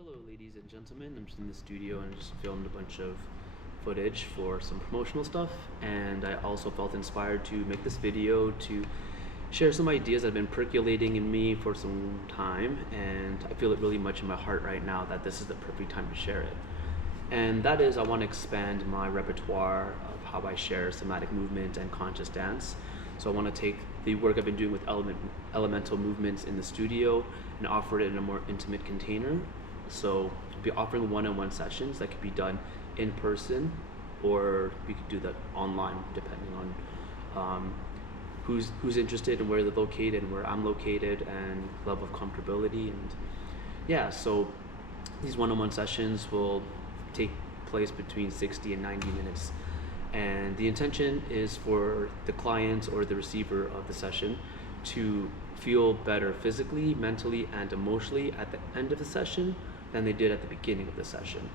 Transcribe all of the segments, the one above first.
Hello, ladies and gentlemen. I'm just in the studio and just filmed a bunch of footage for some promotional stuff, and I also felt inspired to make this video to share some ideas that have been percolating in me for some time, and I feel it really much in my heart right now that this is the perfect time to share it. And that is, I want to expand my repertoire of how I share somatic movement and conscious dance. So I want to take the work I've been doing with elemental movements in the studio and offer it in a more intimate container. So I'll be offering one-on-one sessions that could be done in person, or we could do that online depending on who's interested and where they're located and where I'm located and level of comfortability. And yeah, so these one-on-one sessions will take place between 60 and 90 minutes. And the intention is for the client or the receiver of the session to feel better physically, mentally, and emotionally at the end of the session than they did at the beginning of the session.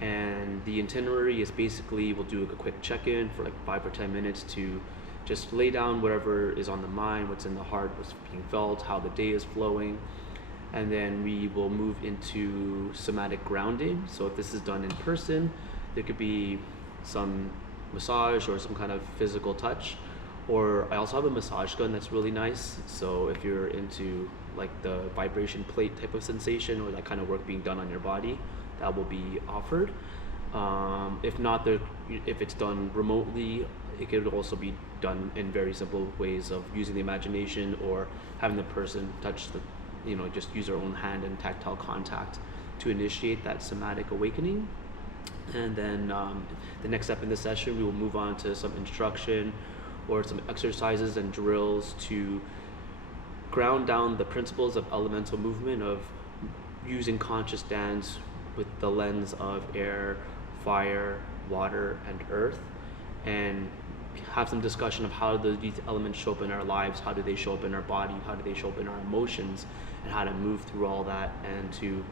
And the itinerary is basically, we'll do a quick check-in for like 5 or 10 minutes to just lay down whatever is on the mind, what's in the heart, what's being felt, how the day is flowing. And then we will move into somatic grounding. So if this is done in person, there could be some massage or some kind of physical touch. Or I also have a massage gun that's really nice. So if you're into like the vibration plate type of sensation or that kind of work being done on your body, that will be offered. If not, if it's done remotely, it could also be done in very simple ways of using the imagination or having the person touch just use their own hand and tactile contact to initiate that somatic awakening. And then the next step in the session, we will move on to some instruction or some exercises and drills to ground down the principles of elemental movement, of using conscious dance with the lens of air, fire, water, and earth, and have some discussion of how do these elements show up in our lives, how do they show up in our body, how do they show up in our emotions, and how to move through all that, and to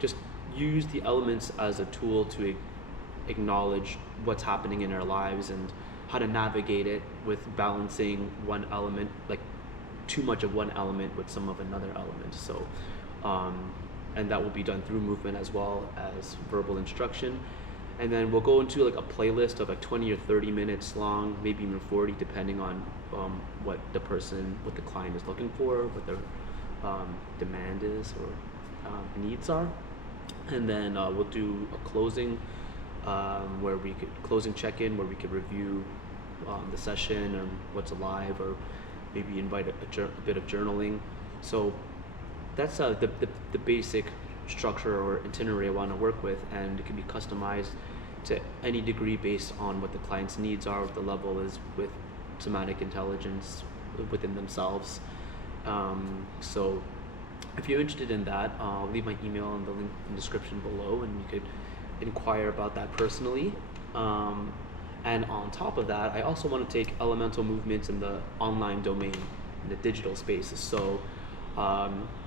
just use the elements as a tool to acknowledge what's happening in our lives and how to navigate it with balancing one element, like too much of one element with some of another element. So and that will be done through movement as well as verbal instruction. And then we'll go into like a playlist of like 20 or 30 minutes long, maybe even 40, depending on what the client is looking for, what their demand is or needs are. And then we'll do a closing closing check-in where we could review the session and what's alive, or maybe invite a bit of journaling. So that's the basic structure or itinerary I want to work with, and it can be customized to any degree based on what the client's needs are, what the level is with somatic intelligence within themselves. So if you're interested in that, I'll leave my email in the link in the description below, and you could inquire about that personally. And on top of that, I also want to take elemental movements in the online domain, in the digital spaces. So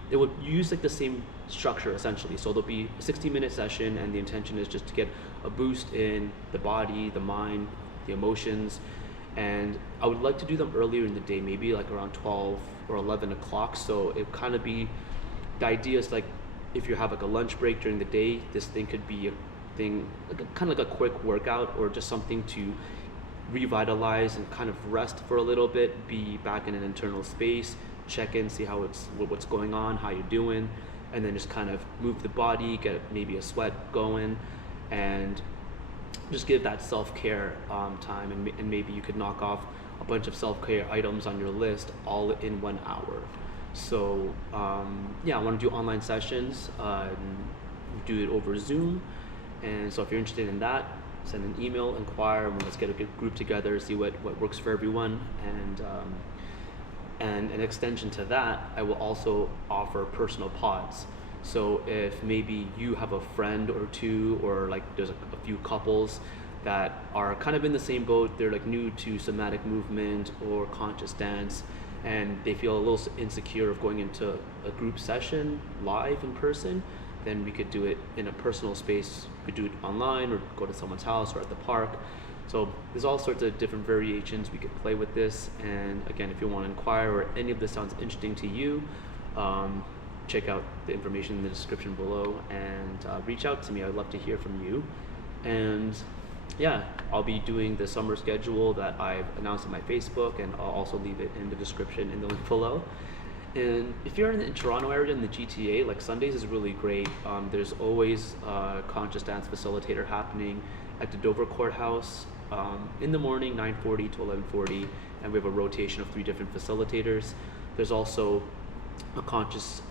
it would use like the same structure essentially. So there'll be a 60-minute session, and the intention is just to get a boost in the body, the mind, the emotions. And I would like to do them earlier in the day, maybe like around 12 or 11 o'clock. So it kind of be, the idea is like if you have like a lunch break during the day, this thing could be a thing, kind of like a quick workout or just something to revitalize and kind of rest for a little bit, be back in an internal space, check in, see what's going on, how you're doing, and then just kind of move the body, get maybe a sweat going, and just give that self-care time, and maybe you could knock off a bunch of self-care items on your list all in 1 hour. So I want to do online sessions, do it over Zoom. And so if you're interested in that, send an email, inquire, and let's get a good group together, see what works for everyone. And an extension to that, I will also offer personal pods. So if maybe you have a friend or two, or like there's a few couples that are kind of in the same boat, they're like new to somatic movement or conscious dance, and they feel a little insecure of going into a group session live in person, then we could do it in a personal space. We could do it online or go to someone's house or at the park. So there's all sorts of different variations we could play with this. And again, if you want to inquire or any of this sounds interesting to you, check out the information in the description below and reach out to me. I'd love to hear from you. And yeah, I'll be doing the summer schedule that I've announced on my Facebook, and I'll also leave it in the description in the link below. And if you're in Toronto area in the GTA, like Sundays is really great. There's always a conscious dance facilitator happening at the Dovercourt House in the morning, 9:40 to 11:40, and we have a rotation of 3 different facilitators. There's also a conscious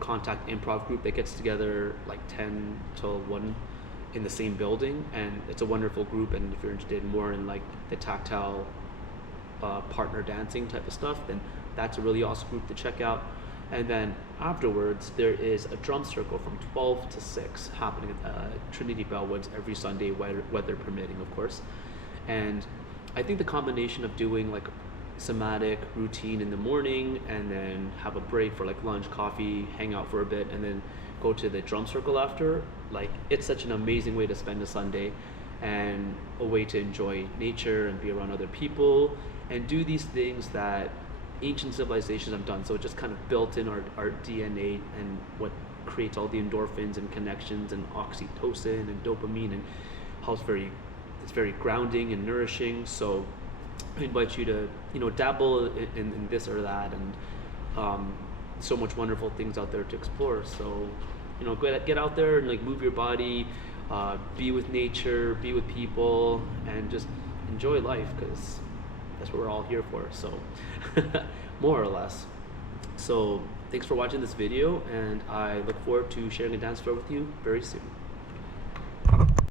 contact improv group that gets together like 10 till 1 in the same building, and it's a wonderful group. And if you're interested more in like the tactile partner dancing type of stuff, then that's a really awesome group to check out. And then afterwards, there is a drum circle from 12 to 6 happening at Trinity Bellwoods every Sunday, weather permitting, of course. And I think the combination of doing like somatic routine in the morning and then have a break for like lunch, coffee, hang out for a bit, and then go to the drum circle after, like it's such an amazing way to spend a Sunday and a way to enjoy nature and be around other people and do these things that ancient civilizations have done. So it just kind of built in our DNA, and what creates all the endorphins and connections and oxytocin and dopamine, and how it's very grounding and nourishing. So I invite you to dabble in this or that, and so much wonderful things out there to explore. So get out there and like move your body, be with nature, be with people, and just enjoy life, because that's what we're all here for. So more or less. So thanks for watching this video, and I look forward to sharing a dance floor with you very soon.